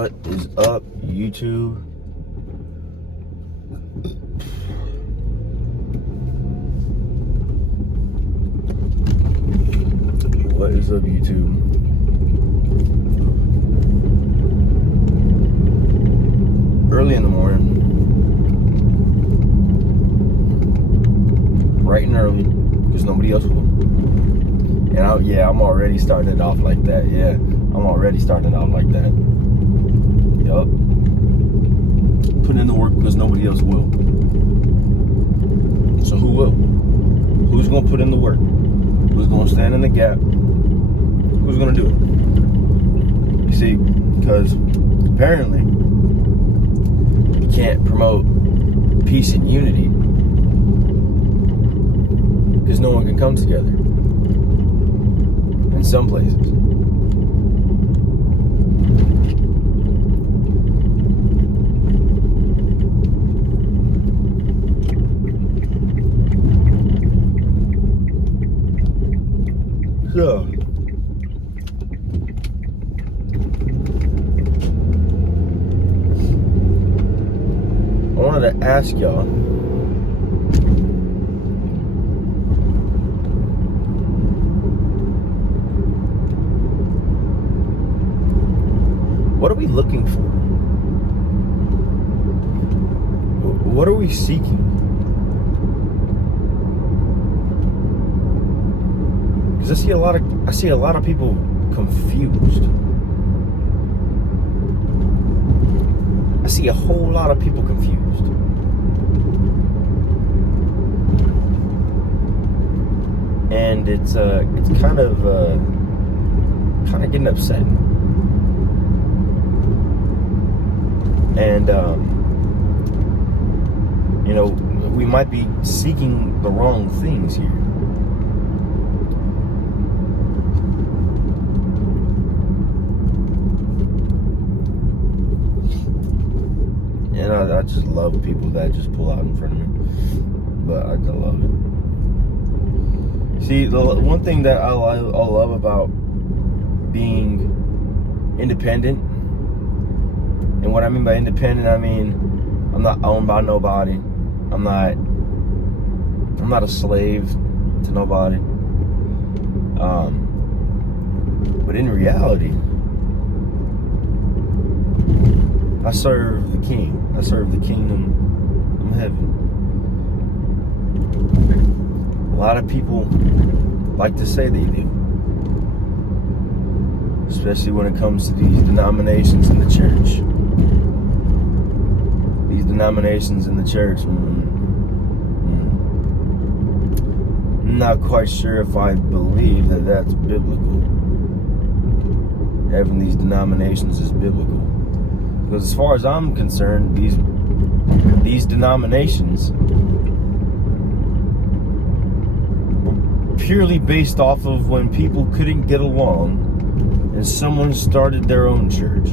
What is up, YouTube? What is up, YouTube? Early in the morning. Bright and early, because nobody else will. And I'm already starting it off like that. Yeah, I'm already starting it off like that. Yup. Putting in the work because nobody else will. So who will? Who's going to put in the work? Who's going to stand in the gap? Who's going to do it? You see, because apparently you can't promote peace and unity because no one can come together in some places. So, I wanted to ask y'all, what are we looking for? What are we seeking? Because I see a lot of people confused. I see a whole lot of people confused. And it's kind of getting upsetting. And we might be seeking the wrong things here. And I just love people that just pull out in front of me. But I love it. See, the one thing that I love about being independent, and what I mean by independent, I mean I'm not owned by nobody. I'm not a slave to nobody. But in reality, I serve the King. I serve the kingdom of heaven. A lot of people like to say they do, especially when it comes to these denominations in the church. These denominations in the church, I'm not quite sure if I believe that that's biblical. Having these denominations is biblical. Because as far as I'm concerned, these denominations were purely based off of when people couldn't get along and someone started their own church.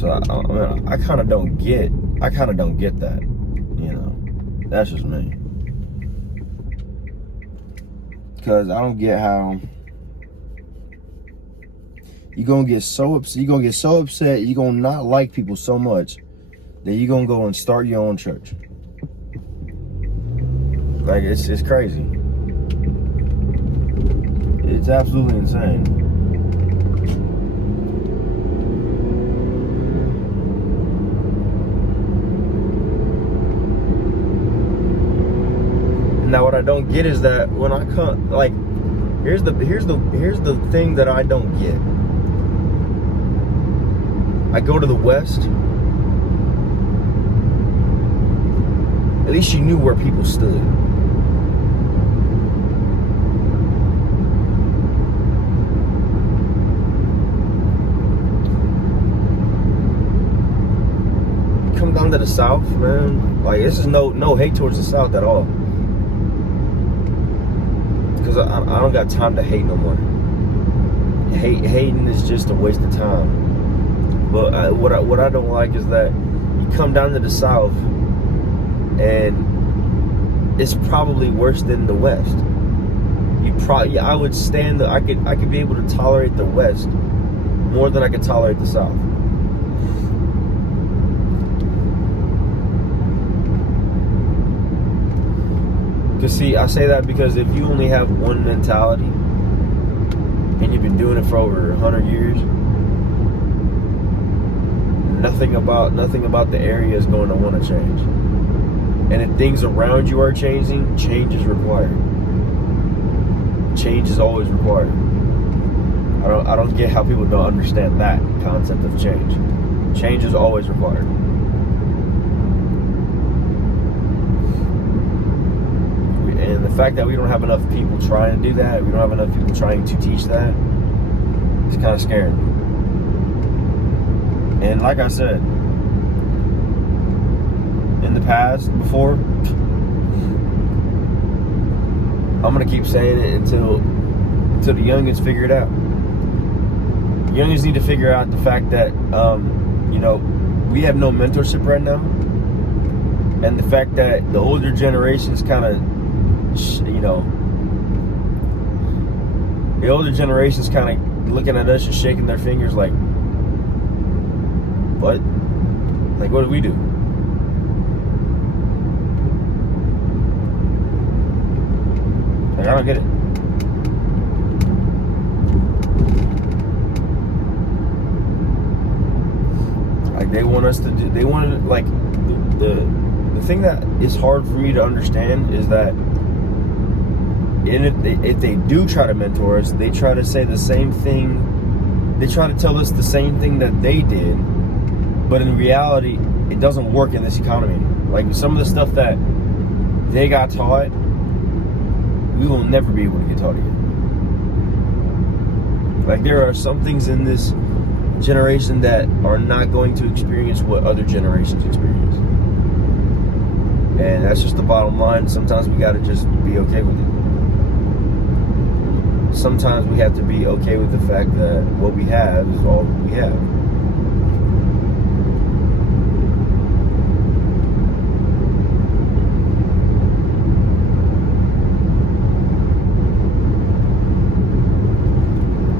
So I kind of don't get that, That's just me. Because I don't get how you're gonna get so upset, you're gonna not like people so much that you're gonna go and start your own church. Like, it's crazy. It's absolutely insane. Now, what I don't get is that when I come, like, here's the thing that I don't get. I go to the West. At least you knew where people stood. Come down to the South, man. Like, this is no hate towards the South at all. Because I don't got time to hate no more. Hating is just a waste of time. But what I don't like is that you come down to the South and is probably worse than the West. I would stand. I could be able to tolerate the West more than I could tolerate the South. Because see, I say that because if you only have one mentality and you've been doing it for over 100 years, nothing about the area is going to want to change. And if things around you are changing, change is required. Change is always required. I don't get how people don't understand that concept of change. Change is always required. And the fact that we don't have enough people trying to do that, we don't have enough people trying to teach that, it's kind of scary. And like I said, in the past, before, I'm going to keep saying it until the youngins figure it out. The youngins need to figure out the fact that, we have no mentorship right now. And the fact that the older generations kind of, the older generations kind of looking at us and shaking their fingers like, what? Like, what do we do? Like, I don't get it. Like, they want us to do, they want to, like, the thing that is hard for me to understand is that if they do try to mentor us, they try to say the same thing, they try to tell us the same thing that they did, but in reality, it doesn't work in this economy. Like, some of the stuff that they got taught, we will never be able to get taught again. Like, there are some things in this generation that are not going to experience what other generations experience. And that's just the bottom line. Sometimes we gotta just be okay with it. Sometimes we have to be okay with the fact that what we have is all we have.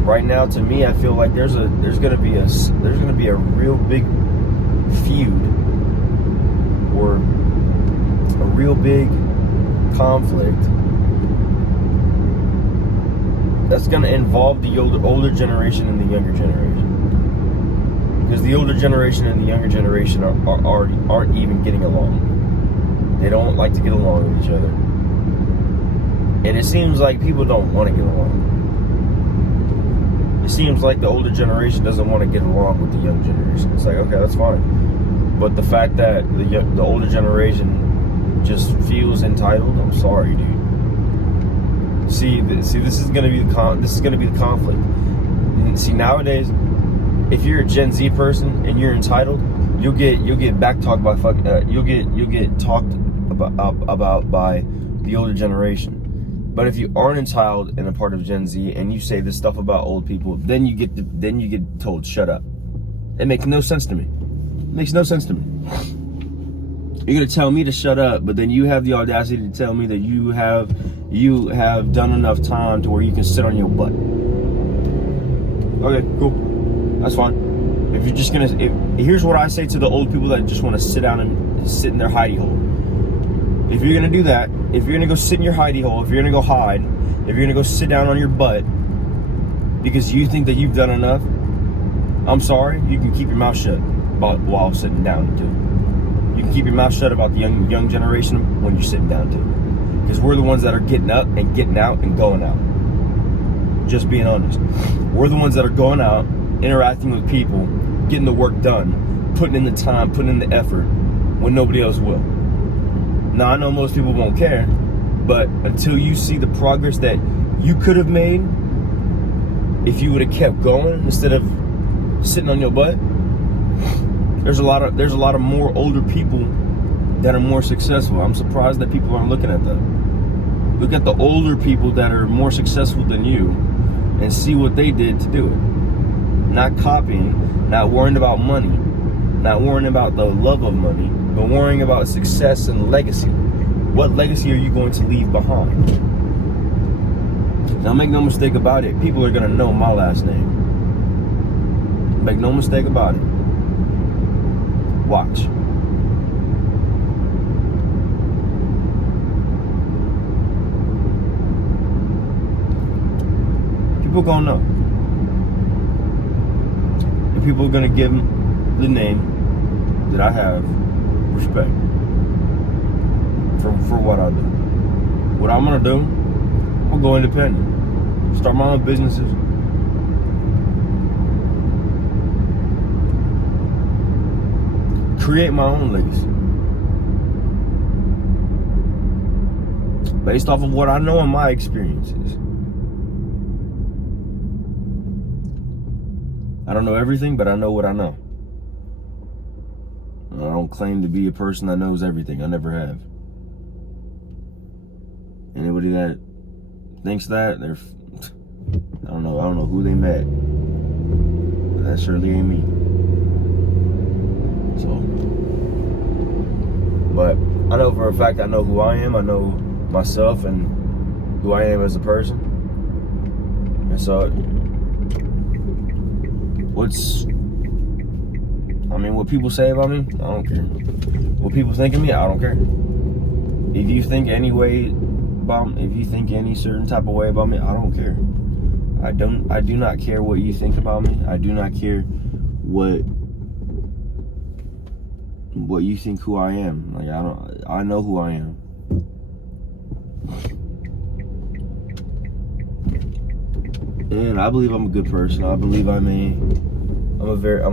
Right now, to me, I feel like there's gonna be a real big feud or a real big conflict that's going to involve the older generation and the younger generation, because the older generation and the younger generation aren't even getting along. They don't like to get along with each other, and it seems like people don't want to get along. It seems like the older generation doesn't want to get along with the young generation. It's like, okay, that's fine, but the fact that the older generation just feels entitled, I'm sorry, dude. See, this is gonna be the conflict. And see, nowadays, if you're a Gen Z person and you're entitled, you'll get back talked by you'll get talked about by the older generation. But if you aren't entitled and a part of Gen Z and you say this stuff about old people, then you get told shut up. It makes no sense to me. It makes no sense to me. You're gonna tell me to shut up, but then you have the audacity to tell me that you have done enough time to where you can sit on your butt. Okay, cool. That's fine. If you're just gonna, here's what I say to the old people that just want to sit down and sit in their hidey hole. If you're gonna do that, if you're gonna go sit in your hidey hole, if you're gonna go hide, if you're gonna go sit down on your butt because you think that you've done enough, I'm sorry, you can keep your mouth shut while sitting down too. You can keep your mouth shut about the young generation when you're sitting down too. Because we're the ones that are getting up and getting out and going out. Just being honest. We're the ones that are going out, interacting with people, getting the work done, putting in the time, putting in the effort when nobody else will. Now, I know most people won't care, but until you see the progress that you could have made if you would have kept going instead of sitting on your butt, there's a lot of more older people that are more successful. I'm surprised that people aren't looking at that. Look at the older people that are more successful than you and see what they did to do it. Not copying, not worrying about money, not worrying about the love of money, but worrying about success and legacy. What legacy are you going to leave behind? Now, make no mistake about it, people are going to know my last name. Make no mistake about it. Watch. People going to know. And people are going to give the name that I have respect for what I do. What I'm going to do, I'll go independent. Start my own businesses. Create my own legacy. Based off of what I know and my experiences. I don't know everything, but I know what I know. I don't claim to be a person that knows everything. I never have. Anybody that thinks that, they're, I don't know who they met. That surely ain't me. So, but I know for a fact I know who I am. I know myself and who I am as a person. And so, what people say about me, I don't care. What people think of me, I don't care. If you think any way about me, if you think any certain type of way about me, I don't care. I do not care what you think about me. I do not care what you think who I am. Like, I know who I am. And I believe I'm a good person. I believe I'm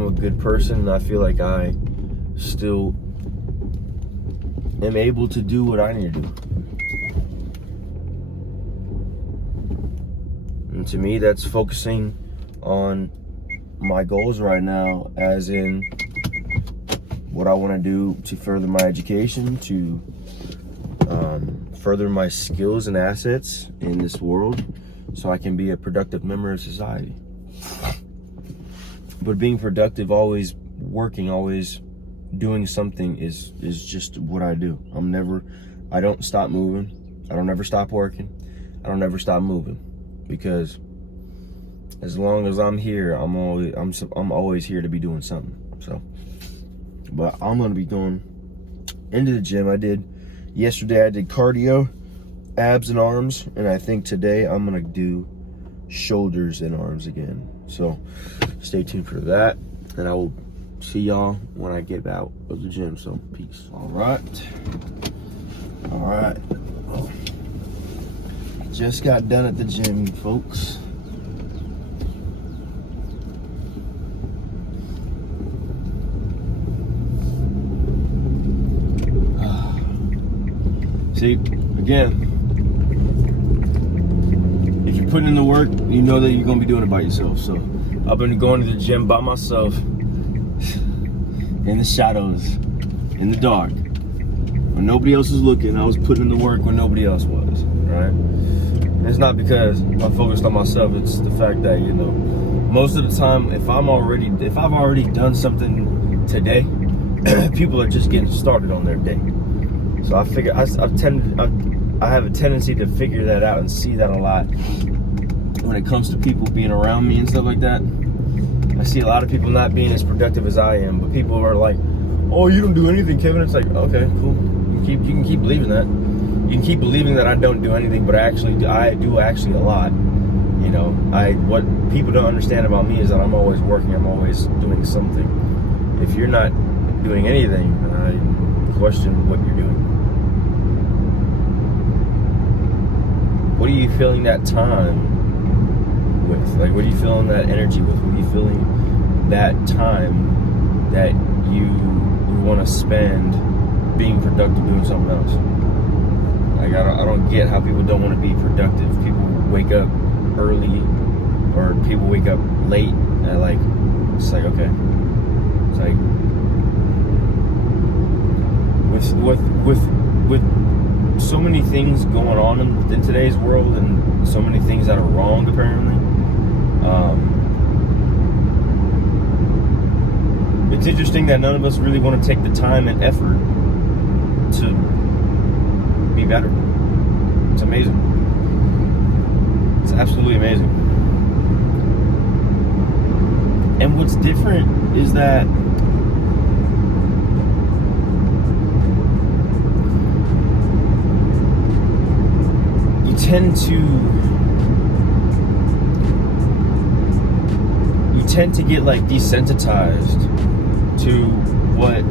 a good person, and I feel like I still am able to do what I need to do. And to me, that's focusing on my goals right now, as in what I want to do to further my education, to further my skills and assets in this world, so I can be a productive member of society. But being productive, always working, always doing something is just what I do. I don't stop moving. I don't ever stop working. I don't ever stop moving, because as long as I'm here, I'm always here to be doing something. So, but I'm gonna be going into the gym. Yesterday I did cardio, abs and arms, and I think today I'm gonna do shoulders and arms again. So stay tuned for that, and I will see y'all when I get out of the gym. So peace. All right. Just got done at the gym, folks. See, again, if you're putting in the work, you know that you're gonna be doing it by yourself. So I've been going to the gym by myself, in the shadows, in the dark, when nobody else was looking. I was putting in the work when nobody else was, right? And it's not because I'm focused on myself. It's the fact that, most of the time, if I've already done something today, people are just getting started on their day. So I figure I have a tendency to figure that out and see that a lot when it comes to people being around me and stuff like that. I see a lot of people not being as productive as I am, but people are like, "Oh, you don't do anything, Kevin." It's like, okay, cool. You can keep believing that. You can keep believing that I don't do anything, but I do actually a lot. What people don't understand about me is that I'm always working. I'm always doing something. If you're not doing anything, I question what you're doing. What are you filling that time with? Like, what are you filling that energy with? What are you filling that time that you want to spend being productive doing something else? Like, I don't get how people don't want to be productive. People wake up early, or people wake up late, and it's like, okay. It's like, with so many things going on in today's world, and so many things that are wrong apparently, it's interesting that none of us really want to take the time and effort to be better. It's amazing. It's absolutely amazing. And what's different is that you tend to get like desensitized to what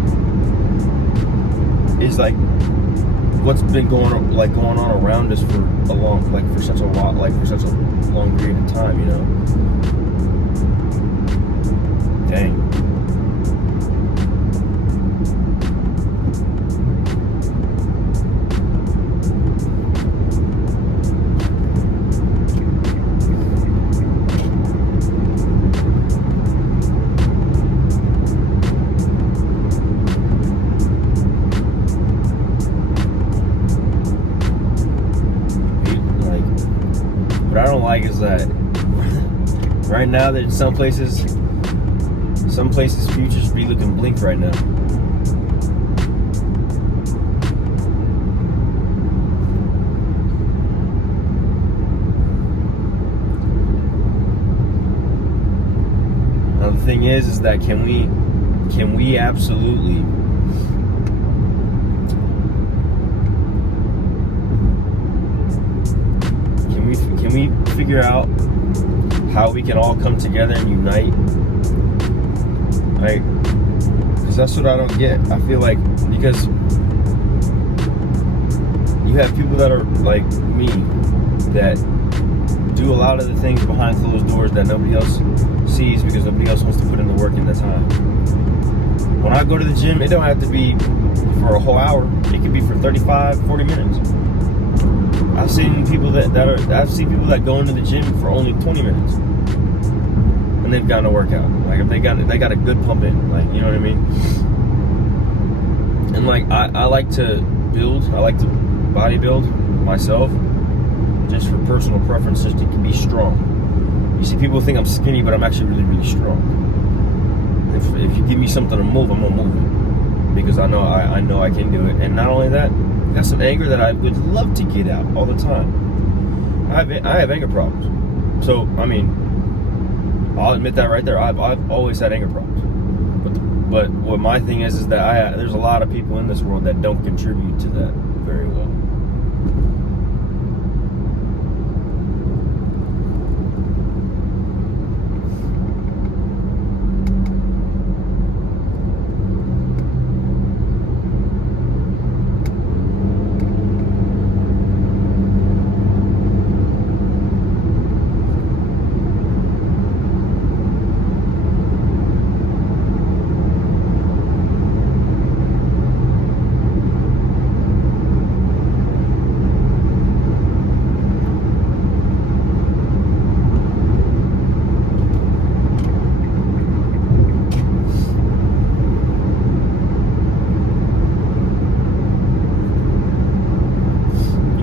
is like what's been going on around us for such a long period of time, you know. Dang. What I don't like is that right now that in some places futures be looking bleak right now. Now the thing is that can we absolutely can we figure out how we can all come together and unite? Like, because that's what I don't get. I feel like, because you have people that are like me that do a lot of the things behind closed doors that nobody else sees because nobody else wants to put in the work in the time. When I go to the gym, it don't have to be for a whole hour. It could be for 35, 40 minutes. I've seen people that go into the gym for only 20 minutes. And they've gotten a workout. Like if they got a good pump in, like, you know what I mean? And like I like to build, I like to bodybuild myself just for personal preferences to be strong. You see, people think I'm skinny, but I'm actually really, really strong. If you give me something to move, I'm gonna move it because I know I can do it. And not only that, I got some anger that I would love to get out all the time. I have anger problems. So I mean, I'll admit that right there. I've always had anger problems. But what my thing is that there's a lot of people in this world that don't contribute to that very well.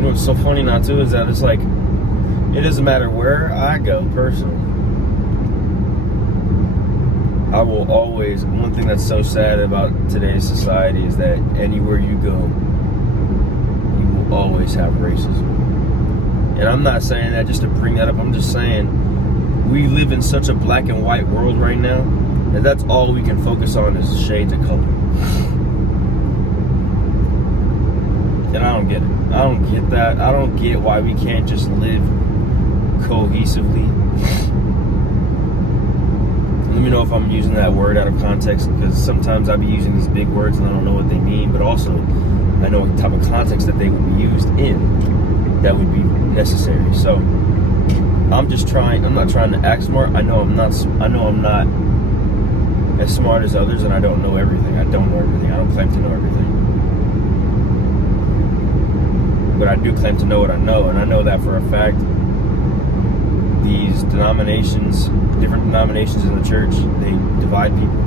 What's so funny now too is that it's like it doesn't matter where I go personally, I will always, one thing that's so sad about today's society is that anywhere you go, you will always have racism. And I'm not saying that just to bring that up, I'm just saying we live in such a black and white world right now that that's all we can focus on is shades of color. And I don't get it. I don't get that. I don't get why we can't just live cohesively. Let me know if I'm using that word out of context, because sometimes I be using these big words and I don't know what they mean, but also I know what type of context that they would be used in that would be necessary. So I'm just trying. I'm not trying to act smart. I know I'm not as smart as others, and I don't know everything. I don't know everything. I don't claim to know everything. But I do claim to know what I know, and I know that for a fact. These denominations, different denominations in the church, they divide people.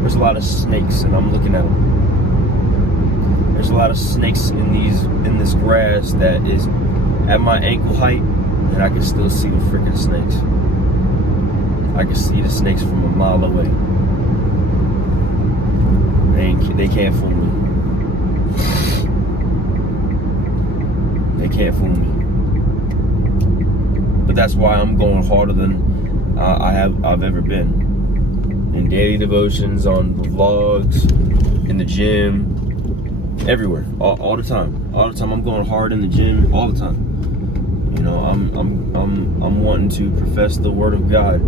There's a lot of snakes, and I'm looking at them. There's a lot of snakes in this grass that is at my ankle height, and I can still see the freaking snakes. I can see the snakes from a mile away. They can't fool me. They can't fool me. But that's why I'm going harder than I've ever been. In daily devotions, on the vlogs, in the gym, everywhere, all the time. All the time, I'm going hard in the gym all the time. You know, I'm wanting to profess the word of God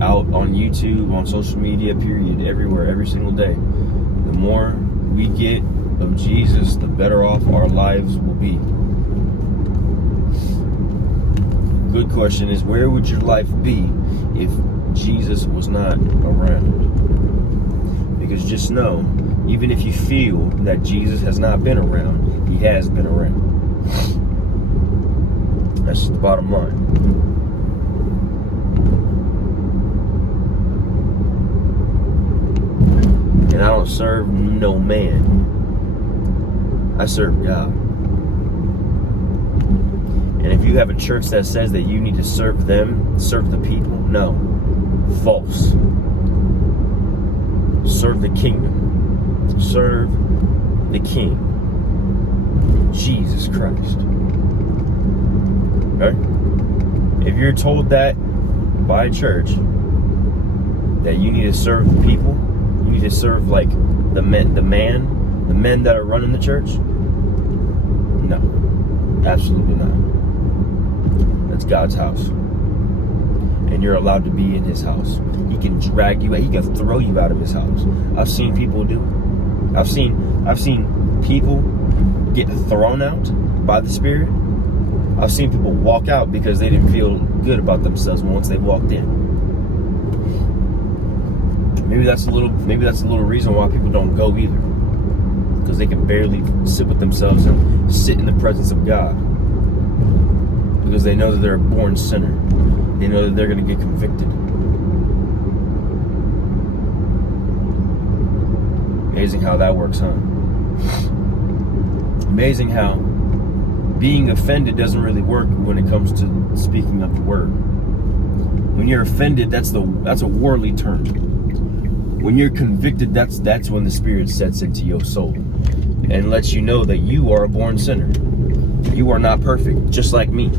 out on YouTube, on social media, period, everywhere, every single day. The more we get of Jesus, the better off our lives will be. Good question is, where would your life be if Jesus was not around? Because just know, even if you feel that Jesus has not been around, he has been around. That's just the bottom line. And I don't serve no man. I serve God. And if you have a church that says that you need to serve them, serve the people, no. False. Serve the kingdom. Serve the King. Jesus Christ. Okay? If you're told that by a church that you need to serve the people, you need to serve like the men that are running the church, no, absolutely not. That's God's house, and you're allowed to be in his house. He can drag you out. He can throw you out of his house. I've seen people do it. I've seen people get thrown out by the Spirit. I've seen people walk out because they didn't feel good about themselves once they walked in. Maybe that's a little reason why people don't go either, because they can barely sit with themselves and sit in the presence of God, because they know that they're a born sinner. They know that they're going to get convicted. Amazing how that works, huh? Amazing how being offended doesn't really work when it comes to speaking of the word. When you're offended, that's a worldly term. When you're convicted, that's when the Spirit sets into your soul and lets you know that you are a born sinner. You are not perfect, just like me.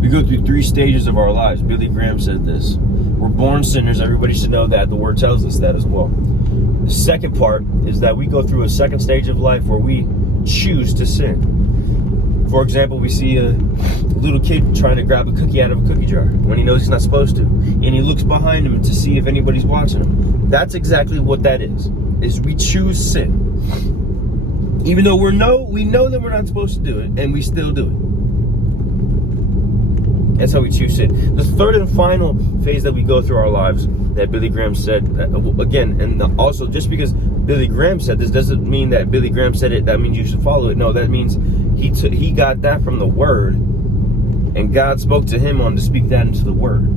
We go through 3 stages of our lives. Billy Graham said this. We're born sinners. Everybody should know that. The word tells us that as well. The second part is that we go through a second stage of life where we choose to sin. For example, we see a little kid trying to grab a cookie out of a cookie jar when he knows he's not supposed to. And he looks behind him to see if anybody's watching him. That's exactly what that is we choose sin. Even though we know that we're not supposed to do it, and we still do it. That's how we choose sin. The third and final phase that we go through our lives that Billy Graham said, again, and also just because Billy Graham said this doesn't mean that Billy Graham said it, that means you should follow it. No, that means he got that from the word, and God spoke to him on to speak that into the word.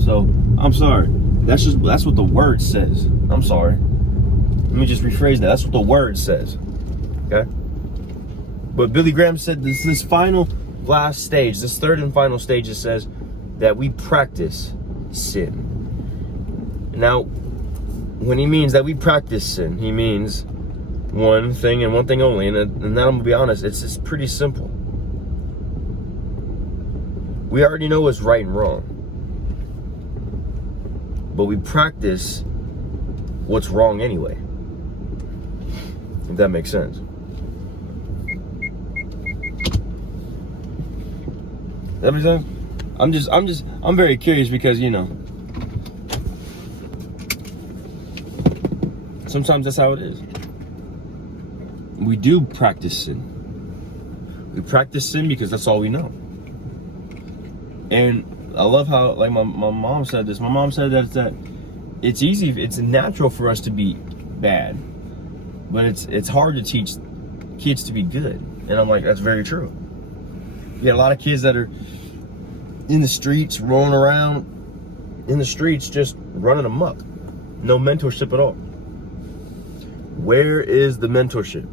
So, I'm sorry. That's what the word says. I'm sorry. Let me just rephrase that. That's what the word says. Okay? But Billy Graham said this final last stage, this third and final stage, it says that we practice sin. Now, when he means that we practice sin, he means one thing and one thing only, and then I'm gonna be honest, it's just pretty simple. We already know what's right and wrong, but we practice what's wrong anyway, if that makes sense. That makes sense? I'm very curious because, you know, sometimes that's how it is. We do practice sin. We practice sin because that's all we know. And I love how, like, my mom said this. My mom said that it's easy, it's natural for us to be bad, but it's hard to teach kids to be good. And I'm like, that's very true. You got a lot of kids that are in the streets, rolling around in the streets, just running amok. No mentorship at all. Where is the mentorship?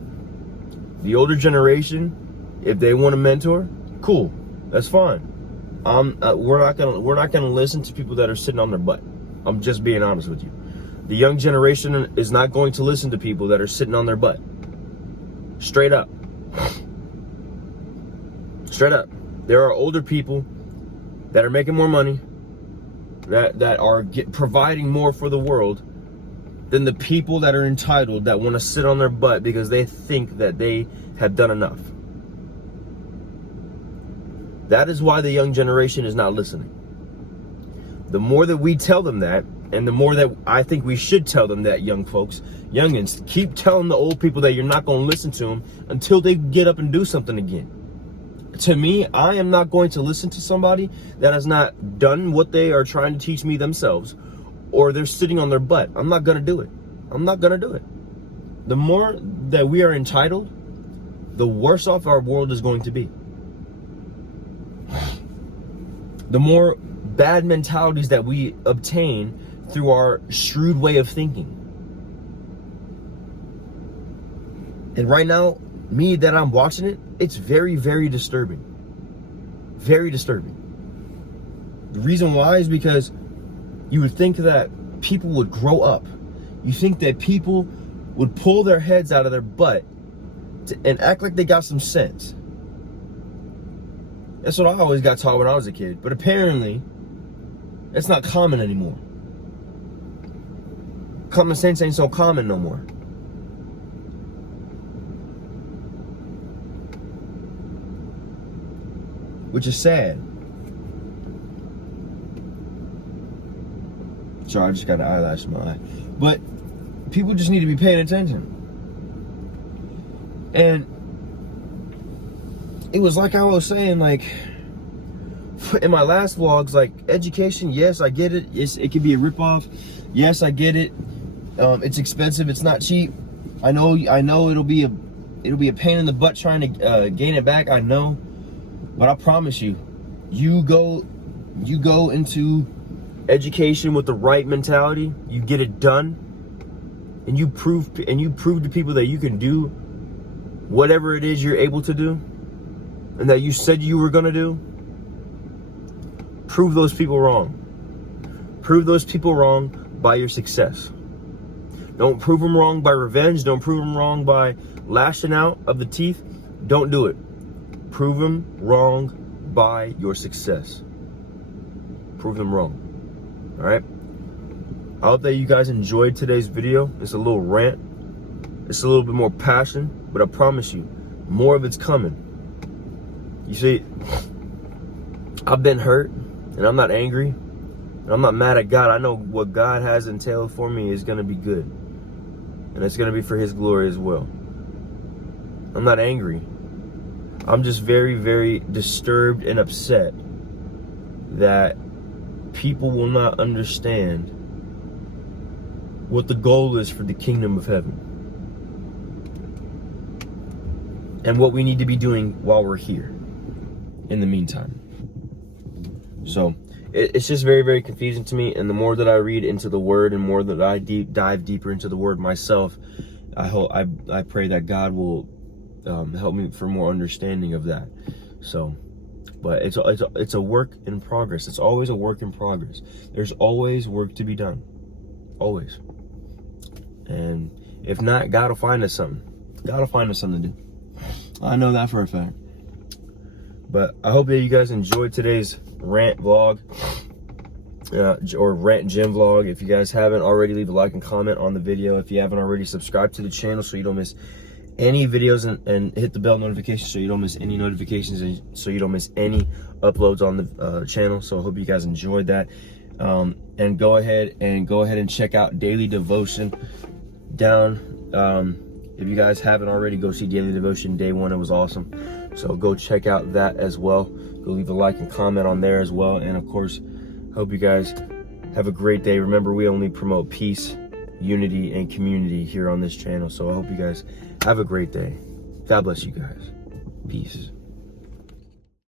The older generation, if they want a mentor, cool, that's fine. We're not gonna listen to people that are sitting on their butt. I'm just being honest with you. The young generation is not going to listen to people that are sitting on their butt. Straight up. Straight up. There are older people that are making more money, that are providing more for the world than the people that are entitled, that want to sit on their butt because they think that they have done enough. That is why the young generation is not listening. The more that we tell them that, and the more that I think we should tell them that, young folks, youngins, keep telling the old people that you're not going to listen to them until they get up and do something again. To me, I am not going to listen to somebody that has not done what they are trying to teach me themselves, or they're sitting on their butt. I'm not going to do it. I'm not going to do it. The more that we are entitled, the worse off our world is going to be. The more bad mentalities that we obtain through our shrewd way of thinking. And right now, me that I'm watching it, it's very, very disturbing. Very disturbing. The reason why is because you would think that people would grow up. You think that people would pull their heads out of their butt and act like they got some sense. That's what I always got taught when I was a kid. But apparently, it's not common anymore. Common sense ain't so common no more. Which is sad. Sorry, I just got an eyelash in my eye. But people just need to be paying attention. And it was like I was saying, like, in my last vlogs, like, education, yes, I get it. It could be a ripoff. Yes, I get it. It's expensive. It's not cheap. I know. It'll be a pain in the butt trying to gain it back. I know, but I promise you, you go into education with the right mentality. You get it done, and you prove to people that you can do whatever it is you're able to do, and that you said you were gonna do. Prove those people wrong. Prove those people wrong by your success. Don't prove them wrong by revenge. Don't prove them wrong by lashing out of the teeth. Don't do it. Prove them wrong by your success. Prove them wrong. All right? I hope that you guys enjoyed today's video. It's a little rant. It's a little bit more passion, but I promise you, more of it's coming. You see, I've been hurt, and I'm not angry, and I'm not mad at God. I know what God has entailed for me is going to be good, and it's going to be for His glory as well. I'm not angry. I'm just very, very disturbed and upset that people will not understand what the goal is for the kingdom of heaven and what we need to be doing while we're here in the meantime. So it's just very, very confusing to me, and the more that I read into the word and more that I dive deeper into the word myself, I pray that God will help me for more understanding of that. So, but it's a work in progress. It's always a work in progress. There's always work to be done, always. And if not, God will find us something. God will find us something to do. I know that for a fact. But I hope that you guys enjoyed today's rant vlog, or rant gym vlog. If you guys haven't already, leave a like and comment on the video. If you haven't already, subscribe to the channel so you don't miss any videos, and hit the bell notification so you don't miss any notifications, and so you don't miss any uploads on the channel. So I hope you guys enjoyed that. And go ahead and check out Daily Devotion down. If you guys haven't already, go see Daily Devotion Day 1. It was awesome. So go check out that as well. Go leave a like and comment on there as well. And of course, hope you guys have a great day. Remember, we only promote peace, unity, and community here on this channel. So I hope you guys have a great day. God bless you guys. Peace.